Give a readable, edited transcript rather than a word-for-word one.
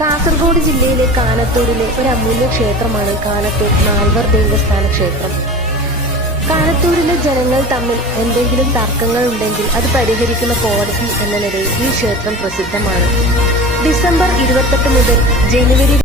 കാസർഗോഡ് ജില്ലയിലെ കാനത്തൂരിലെ ഒരു അമൂല്യ ക്ഷേത്രമാണ് കാനത്തൂർ നാൽവർ ദേവസ്ഥാന ക്ഷേത്രം. കാനത്തൂരിലെ ജനങ്ങൾ തമ്മിൽ എന്തെങ്കിലും തർക്കങ്ങൾ ഉണ്ടെങ്കിൽ അത് പരിഹരിക്കുന്ന കോടതി എന്ന നിലയിൽ ഈ ക്ഷേത്രം പ്രസിദ്ധമാണ്. ഡിസംബർ 28 മുതൽ ജനുവരി